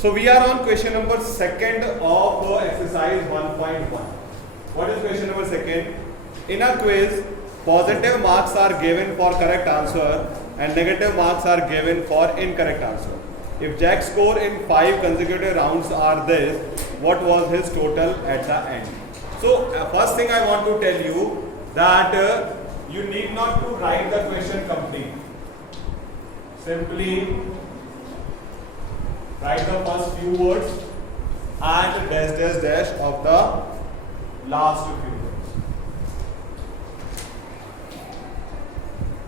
So we are on question number second of exercise 1.1. What is question number second? In a quiz, positive marks are given for correct answer and negative marks are given for incorrect answer. If Jack's score in 5 consecutive rounds are this, what was his total at the end? So first thing I want to tell you that you need not to write the question complete. Simply write the first few words and dash dash dash of the last few words.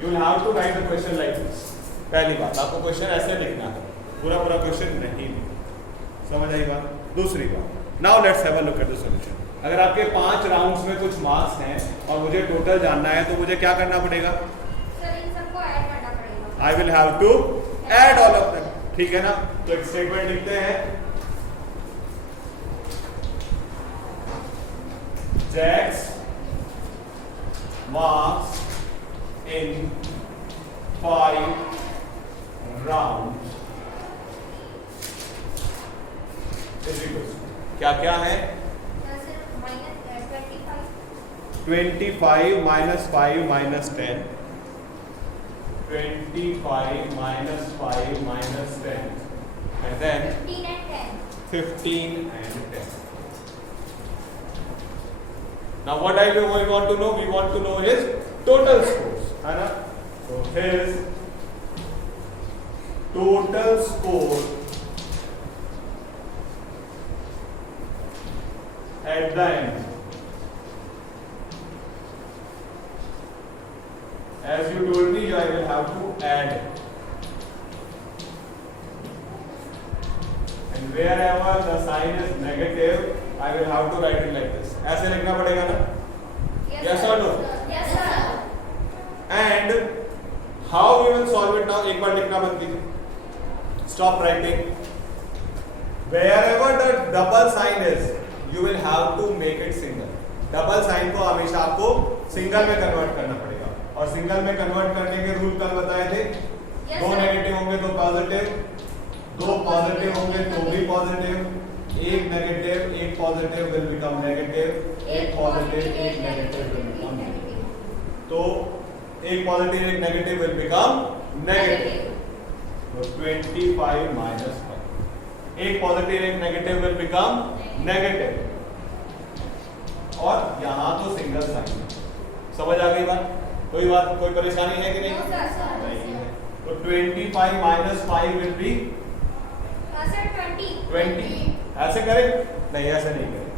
You will have to write the question like this. पहली बात आपको question ऐसे लिखना है, पूरा पूरा question नहीं, समझ आई बात? दूसरी बात, now let's have a look at the solution. अगर आपके 5 राउंड्स में कुछ मार्क्स हैं और मुझे टोटल जानना है तो मुझे क्या करना पड़ेगा? सर इन सबको ऐड करना पड़ेगा. I will have to add all of them. ठीक है ना? तो एक स्टेटमेंट लिखते हैं, Jack's marks in 5 rounds is equal to क्या क्या है? 25 minus 5 minus 10. 25 minus 5 minus 10 and then 15 and 10. 15 and 10. Now what we want to know? We want to know his total scores, है ना? So his total score at the end. As you told me, I will have to add it. And wherever the sign is negative, I will have to write it like this. ऐसे लिखना पड़ेगा ना? Yes or no? Yes sir. And how we will solve it now? एक बार लिखना बंद कीजिए. Stop writing. Wherever the double sign is, you will have to make it single. Double sign को हमेशा आपको single में convert करना पड़ेगा. और सिंगल में कन्वर्ट करने के रूल कल बताए थे. दो नेगेटिव होंगे तो पॉजिटिव, दो पॉजिटिव होंगे तो भी पॉजिटिव, एक नेगेटिव एक पॉजिटिव विल बिकम नेगेटिव, एक पॉजिटिव एक नेगेटिव विल बिकम नेगेटिव. तो एक पॉजिटिव एक नेगेटिव विल बिकम नेगेटिव. तो 25 माइनस 5, एक पॉजिटिव एक नेगेटिव विल बिकम नेगेटिव. और यहां तो सिंगल साइन. समझ आ गई बात? कोई बात, कोई परेशानी है कि नहीं? नहीं है. तो 25 minus 5 will be सर 20. ऐसे करें? नहीं, ऐसे नहीं करें.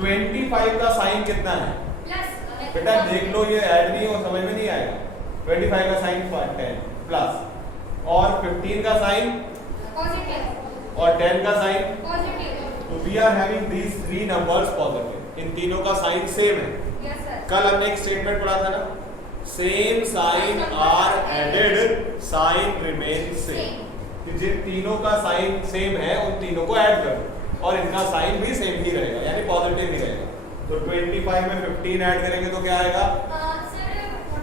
25 का साइन कितना है? प्लस. बेटा देख लो, ये ऐड नहीं हो, समझ में नहीं आएगा. 25 का साइन 10 प्लस, और 15 का साइन पॉजिटिव और 10 का साइन पॉजिटिव. तो we are having these 3 numbers positive. इन तीनों का साइन सेम है. Yes sir. कल हमने एक स्टेटमेंट पढ़ा था ना, same sign are added, sign remain same. जिन तीनों का साइन सेम है उन तीनों को ऐड करो और इनका साइन भी सेम ही रहेगा, यानी पॉजिटिव ही रहेगा. तो 25 में 15 ऐड करेंगे तो क्या आएगा? सर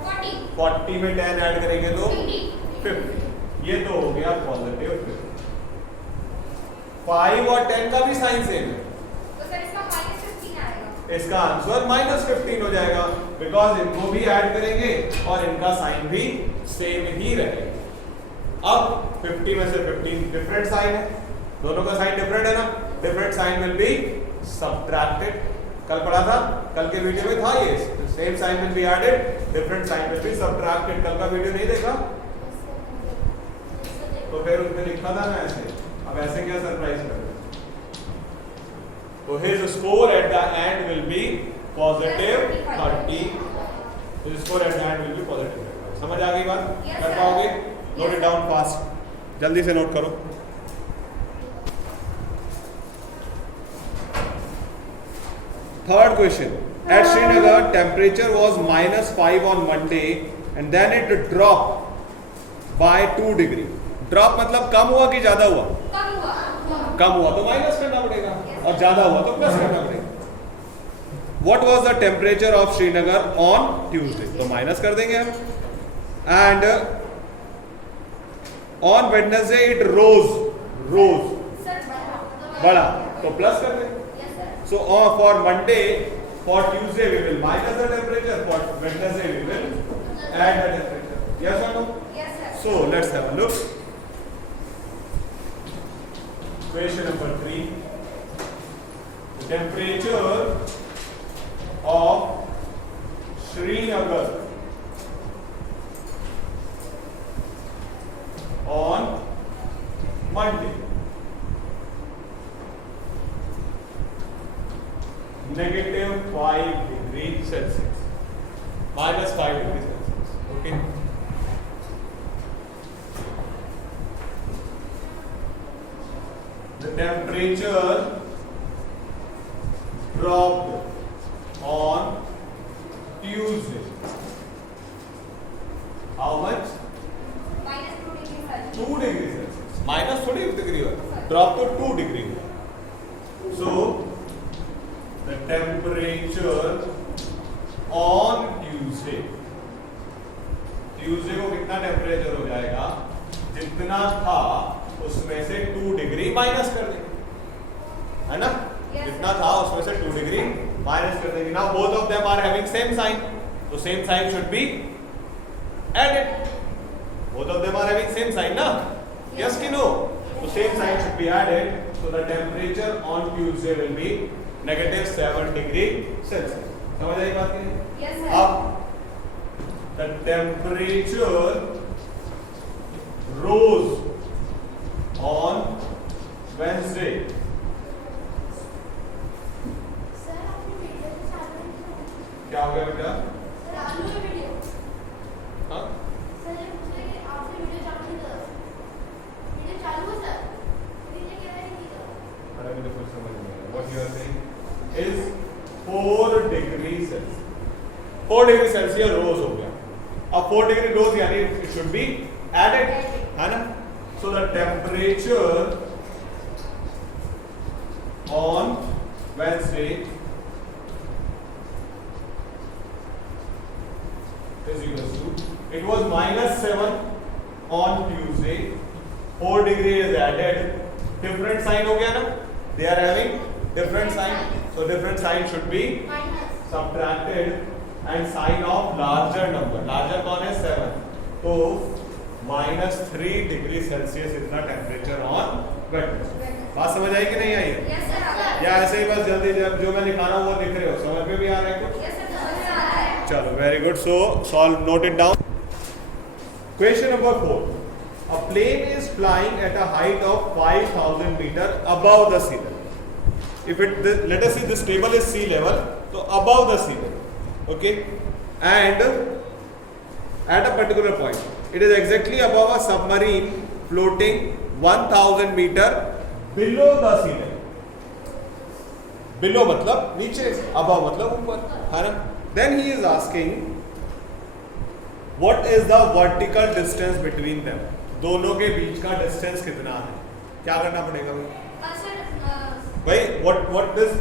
40. 40 में 10 ऐड करेंगे तो 50. 50. ये तो हो गया पॉजिटिव 50. 5 और 10 का भी साइन सेम है, तो सर इसका -15 आएगा. इसका आंसर -15 हो जाएगा, बिकॉज इनको भी ऐड करेंगे और इनका साइन भी सेम ही रहेगा. अब 50 में से 15 डिफरेंट साइन है, दोनों का साइन डिफरेंट है ना. Different sign will be subtracted. कल पढ़ा था, कल के वीडियो में था ये. Same sign will be added, different sign will be subtracted. कल का वीडियो नहीं देखा तो फिर उसमें लिखा था ना ऐसे. अब ऐसे क्या सरप्राइज कर रहे? तो his score at the end will be positive 30. His score at the end will be positive 30. समझ आ गई बात? कर पाओगे? नोट इट डाउन फास्ट, जल्दी से नोट करो. Third question. At Srinagar, temperature was -5 on Monday and then it dropped by 2 degree. Drop मतलब कम हुआ कि ज्यादा हुआ? कम हुआ तो माइनस करना पड़ेगा, और ज्यादा हुआ तो प्लस करना पड़ेगा. What was the temperature of Srinagar on Tuesday? तो माइनस कर देंगे हम. And on Wednesday it rose sir बढ़ा, तो प्लस कर दे. Yes sir So for Monday, for Tuesday we will minus the temperature, for Wednesday we will add the temperature. Yes or no? Yes sir So let's have a look. Question number 3. The temperature of Srinagar on Monday. -5 degrees Celsius. -5 degrees Celsius. Okay. The temperature dropped on Tuesday. How much? -2 degree sir 2 degrees Celsius. Minus थोड़ी degree हो. Drop to 2 degree. So the temperature on Tuesday. Tuesday को कितना temperature हो जाएगा? जितना था उसमें से 2 डिग्री माइनस कर देंगे, है ना? Yes, जितना था उसमें से 2 डिग्री माइनस कर देंगे. Now both of them are having same sign, so same sign should be added. Both of them are having same sign, na? Yes ki no? So same sign should be added. So the temperature on Tuesday will be -7 degree Celsius. समझ आई बात की? Yes sir अब the temperature rose on Wednesday. Sir आपने video चालू है क्या हो गया बेटा? चालू है वीडियो हाँ? सर मुझे आपने वीडियो चालू नहीं करा वीडियो चालू है सर वीडियो कह रहा है कि अरे मुझे कुछ समझ नहीं आया. What you are saying is 4 degrees Celsius. 4 degree Celsius रोज हो गया. अब 4 डिग्री रोज यानी इट शुड बी एडेड, है ना? So the temperature on Wednesday is equals to, it was -7 on Tuesday. 4 degree is added. Different sign हो गया ना? They are having different sign. So different sign should be minus subtracted and sign of larger number. Larger कौन है? 7. तो -3 degree Celsius is the temperature on Wednesday. बात समझ आई कि नहीं आई है? यस सर या ऐसे ही बस जल्दी जब जो मैं लिखा रहा हूँ वो लिख रहे हो? समझ में भी आ रहा है कुछ? यस सर समझ आ रहा है चलो very good. So solve, note it down. Question number 4. A plane is flying at a height of 5,000 meter above the sea level. If it, let us see, this table is sea level, so above the sea level, okay, and at a particular point, it is exactly above a submarine floating 1,000 meter below the sea level. Below मतलब नीचे, above मतलब ऊपर, है ना? Then he is asking, what is the vertical distance between them? दोनों के बीच का distance कितना है? क्या करना पड़ेगा सर भाई? what this,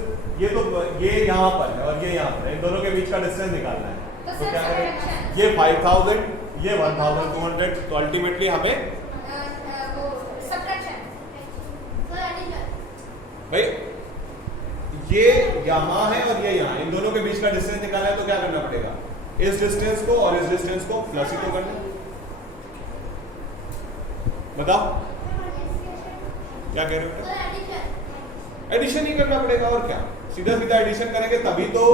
ये तो ये यहाँ पर है और ये यहाँ पर है, इन दोनों के बीच का डिस्टेंस निकालना है. तो तो सर क्या करें? subtraction. ये 5,000, ये 1,200, तो अल्टीमेटली हमें वो सब्ट्रैक्शन सर एडिशन भाई ये यहाँ है और ये यहाँ, इन दोनों के बीच का डिस्टेंस निकालना है, तो क्या करना पड़ेगा? इस डिस्टेंस को और इस डिस्टेंस को प्लस ही तो करना है. बताओ क्या कह रहे हो? सर एडिशन एडिशन ही करना पड़ेगा और क्या? सीधा सीधा एडिशन करेंगे तभी तो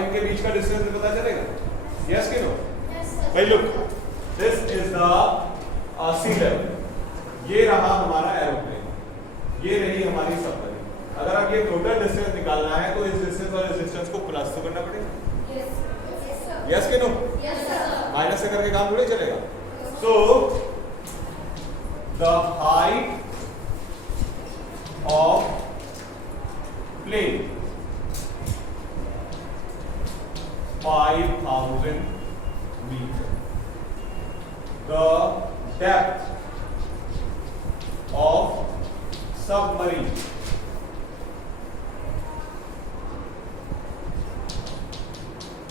इनके बीच का डिस्टेंस पता चलेगा. यस कि नो? यस सर भाई look, this is the sea level. ये रहा हमारा एरोप्लेन, ये रही हमारी सबमरीन. अगर आप ये टोटल डिस्टेंस निकालना है तो इस डिस्टेंस और इस डिस्टेंस को प्लस तो करना पड़ेगा. यस सर यस कि नो? यस सर माइनस से करके काम थोड़ी चलेगा. So the height of plane 5,000 meter. The depth of submarine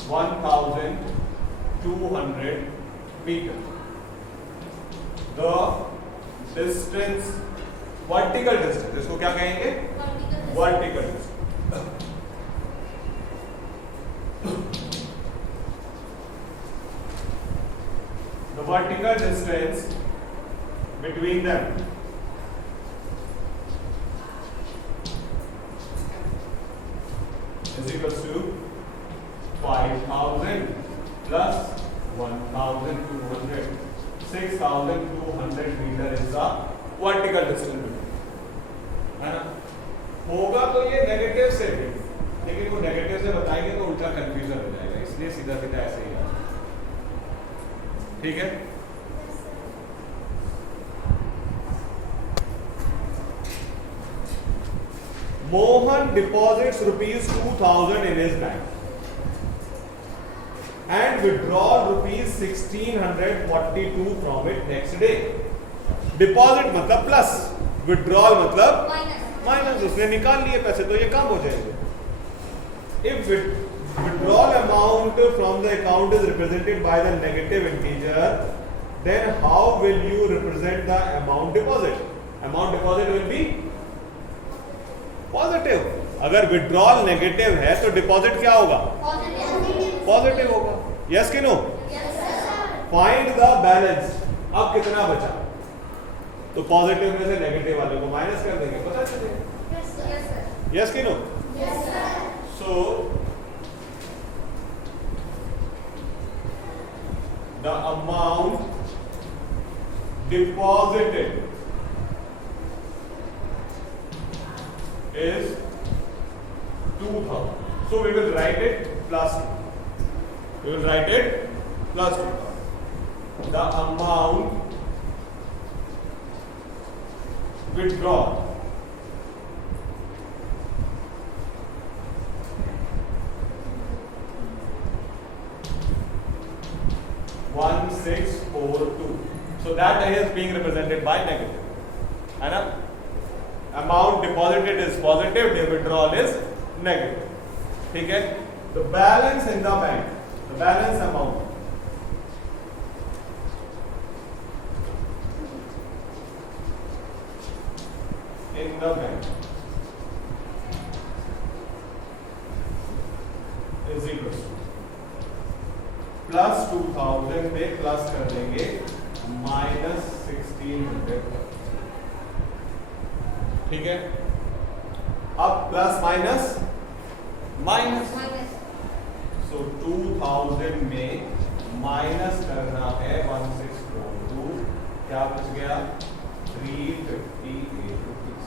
1,200 meter. The distance, vertical distance, इसको क्या कहेंगे? Vertical distance. The vertical distance between them is equals to 5,000 plus 1,200. 6,200 meter is the vertical distance, है ना? होगा तो ये negative से भी, लेकिन वो नेगेटिव से बताएंगे तो उल्टा कंफ्यूजन हो जाएगा, इसलिए सीधा सीधा ऐसे ही है। ठीक है? Mohan deposits rupees 2,000 in his bank and withdraw rupees 1,642 from it next day. Deposit मतलब प्लस, withdrawal मतलब माइनस। उसने निकाल लिए पैसे तो ये कम हो जाएंगे। If withdrawal amount from the account is represented by the negative integer, then how will you represent the amount deposit? Amount deposit will be positive. अगर विड्रॉल नेगेटिव है तो डिपॉजिट क्या होगा? पॉजिटिव होगा। यस कि नो? Find the balance. अब कितना बचा? तो पॉजिटिव में से नेगेटिव वाले को माइनस कर देंगे, पता चलेगा। यस कि no? So the amount deposited is 2,000. So we will write it plus 2. We will write it plus 2,000. The amount withdrawn (1642). So that is being represented by negative. है ना? Amount deposited is positive, the withdrawal is negative. ठीक है? The balance in the bank, the balance amount in the bank is equal to plus 2,000 पे plus कर देंगे minus 1,600। ठीक है? अब प्लस माइनस माइनस, सो 2,000 में माइनस करना है 1,642, क्या बच गया? 358 रुपीज।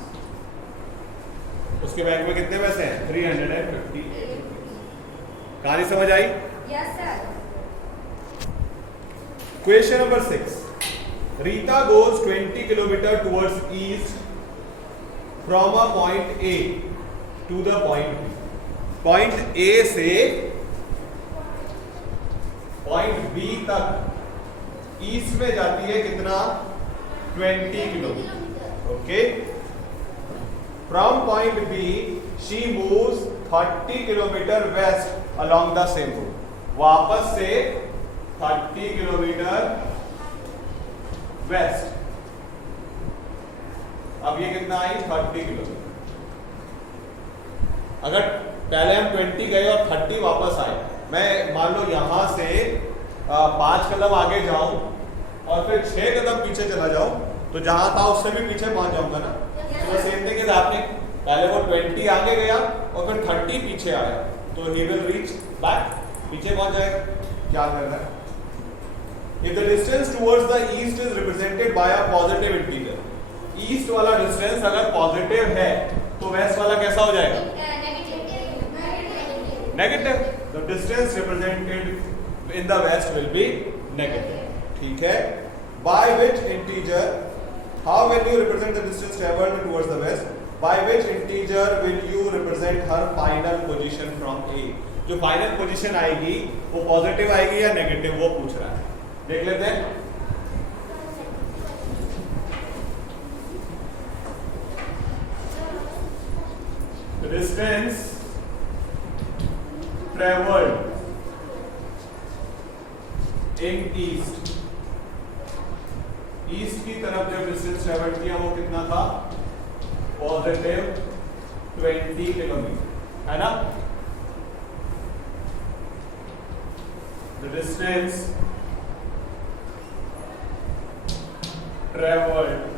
उसके बैंक में कितने पैसे हैं? 358। कहानी समझ आई? Yes sir. Question number 6। Rita goes 20 kilometres towards east from a point A to the point B. Point A से point B तक ईस्ट में जाती है कितना? 20 kilometre. Okay? From point B she moves 30 kilometre west along the same road. वापस से 30 kilometre west. अब ये कितना आई? 30 किलोमीटर। अगर पहले हम 20 गए और 30 वापस आए, मैं मान लो यहां से 5 कदम आगे जाऊं और फिर 6 कदम पीछे चला जाऊं, तो जहां था उससे भी पीछे पहुंच जाऊंगा ना। तो सेम थिंग इज हैपनिंग। पहले वो 20 आगे गया और फिर 30 पीछे आया, तो ही विल रीच बैक, पीछे पहुंच जाएगा। क्या करना है? If the distance towards the east is represented by a positive integer, east वाला डिस्टेंस अगर पॉजिटिव है तो वेस्ट वाला कैसा हो जाएगा? Negative. The distance represented in the west will be negative. ठीक है? By which integer, how will you represent the distance travelled towards the west? By which integer will you represent her final position from A? जो final position आएगी वो positive आएगी या negative, वो पूछ रहा है। देख लेते हैं। The distance traveled in east east की तरफ जब डिस्टेंस ट्रेवल किया वो कितना था, पॉजिटिव 20 किलोमीटर, है ना। The distance travelled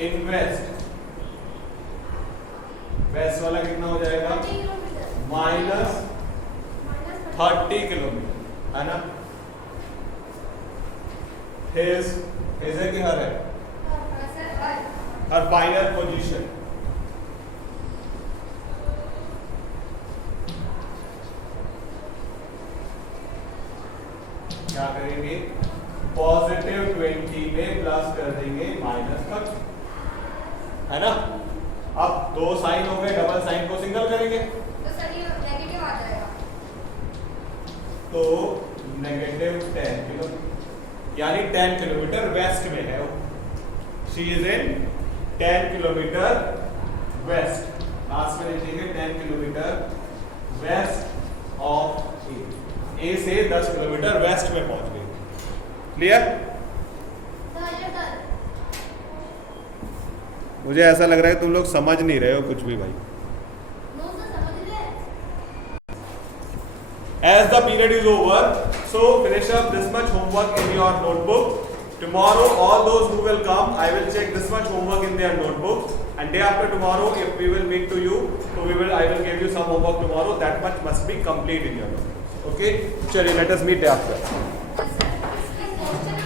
in west, west वाला कितना हो जाएगा, माइनस 30 किलोमीटर, है ना। हिज है कि हर है, हर फाइनल पोजीशन, क्या करेंगे, पॉजिटिव 20 में प्लस कर देंगे -30, है ना। अब दो साइन हो गए, डबल साइन को सिंगल करेंगे तो सर ये नेगेटिव आ जाएगा, तो -10 किलोमीटर, यानी 10 किलोमीटर वेस्ट में है वो। She is in 10 kilometre west, last में लिखेंगे 10 किलोमीटर वेस्ट ऑफ ए से 10 किलोमीटर वेस्ट में पहुंच गई। क्लियर? मुझे ऐसा लग रहा है तुम लोग समझ नहीं रहे हो कुछ भी भाई। As the period is over, so finish up this much homework in your notebook. Tomorrow, all those who will come, I will check this much homework in their notebooks. And day after tomorrow, if we will meet to you, so I will give you some homework tomorrow. That much must be complete in your notebooks. Okay? Chaliye, let us meet day after.